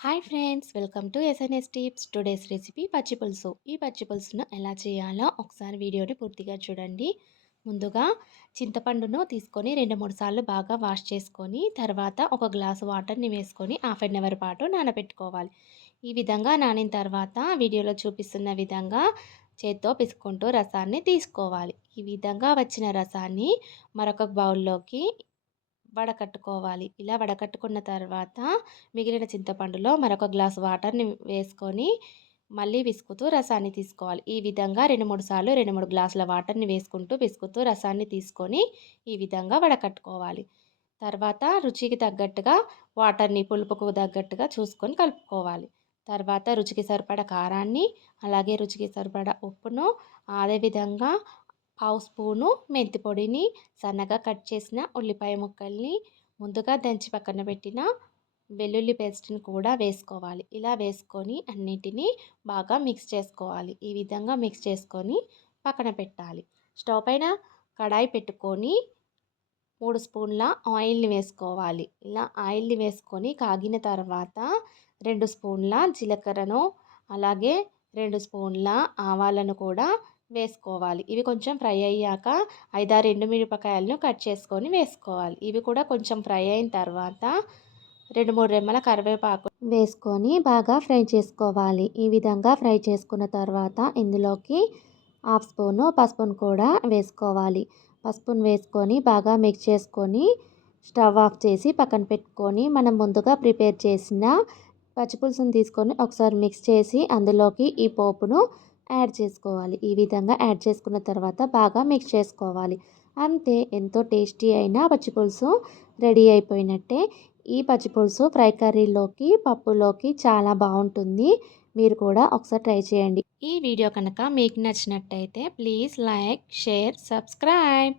Hi friends welcome to SNS tips today's recipe pachi pulusu ఈ పచ్చి పులుసును ఎలా చేయాలో ఒకసారి వీడియోని పూర్తిగా చూడండి. ముందుగా చింతపండును తీసుకొని రెండు మూడు సార్లు బాగా వాష్ చేసుకొని తర్వాత ఒక గ్లాసు వాటర్ని వేసుకొని హాఫ్ అన్ అవర్ పాటు నానబెట్టుకోవాలి. ఈ విధంగా నానిన తర్వాత వీడియోలో చూపిస్తున్న విధంగా చేత్తో పిసుకుంటూ రసాన్ని తీసుకోవాలి. ఈ విధంగా వచ్చిన రసాన్ని మరొక బౌల్లోకి వడకట్టుకోవాలి. ఇలా వడకట్టుకున్న తర్వాత మిగిలిన చింతపండులో మరొక గ్లాస్ వాటర్ని వేసుకొని మళ్ళీ విసుకుతూ రసాన్ని తీసుకోవాలి. ఈ విధంగా రెండు మూడు సార్లు రెండు మూడు గ్లాసుల వాటర్ని వేసుకుంటూ విసుకుతూ రసాన్ని తీసుకొని ఈ విధంగా వడకట్టుకోవాలి. తర్వాత రుచికి తగ్గట్టుగా వాటర్ని పులుపుకు తగ్గట్టుగా చూసుకొని కలుపుకోవాలి. తర్వాత రుచికి సరిపడ కారాన్ని అలాగే రుచికి సరిపడ ఉప్పును అదేవిధంగా పావు స్పూను మెంతి పొడిని సన్నగా కట్ చేసిన ఉల్లిపాయ ముక్కల్ని ముందుగా దంచి పక్కన పెట్టిన వెల్లుల్లి పేస్ట్ని కూడా వేసుకోవాలి. ఇలా వేసుకొని అన్నిటినీ బాగా మిక్స్ చేసుకోవాలి. ఈ విధంగా మిక్స్ చేసుకొని పక్కన పెట్టాలి. స్టవ్ పైన కడాయి పెట్టుకొని మూడు స్పూన్ల ఆయిల్ని వేసుకోవాలి. ఇలా ఆయిల్ని వేసుకొని కాగిన తర్వాత రెండు స్పూన్ల జీలకర్రను అలాగే రెండు స్పూన్ల ఆవాలను కూడా వేసుకోవాలి. ఇవి కొంచెం ఫ్రై అయ్యాక ఐదారు ఎండుమిరపకాయలను కట్ చేసుకొని వేసుకోవాలి. ఇవి కూడా కొంచెం ఫ్రై అయిన తర్వాత రెండు మూడు రెమ్మల కరివేపాకు వేసుకొని బాగా ఫ్రై చేసుకోవాలి. ఈ విధంగా ఫ్రై చేసుకున్న తర్వాత ఇందులోకి హాఫ్ స్పూను పసుపును కూడా వేసుకోవాలి. పసుపును వేసుకొని బాగా మిక్స్ చేసుకొని స్టవ్ ఆఫ్ చేసి పక్కన పెట్టుకొని మనం ముందుగా ప్రిపేర్ చేసిన పచ్చిపులుసును తీసుకొని ఒకసారి మిక్స్ చేసి అందులోకి ఈ పోపును యాడ్ చేసుకోవాలి. ఈ విధంగా యాడ్ చేసుకున్న తర్వాత బాగా మిక్స్ చేసుకోవాలి. అంతే ఎంతో టేస్టీ అయిన పచ్చిపులుసు రెడీ అయిపోయినట్టే. ఈ పచ్చిపులుసు ఫ్రై కర్రీలోకి పప్పులోకి చాలా బాగుంటుంది. మీరు కూడా ఒకసారి ట్రై చేయండి. ఈ వీడియో కనుక మీకు నచ్చినట్టయితే ప్లీజ్ లైక్ షేర్ సబ్స్క్రైబ్.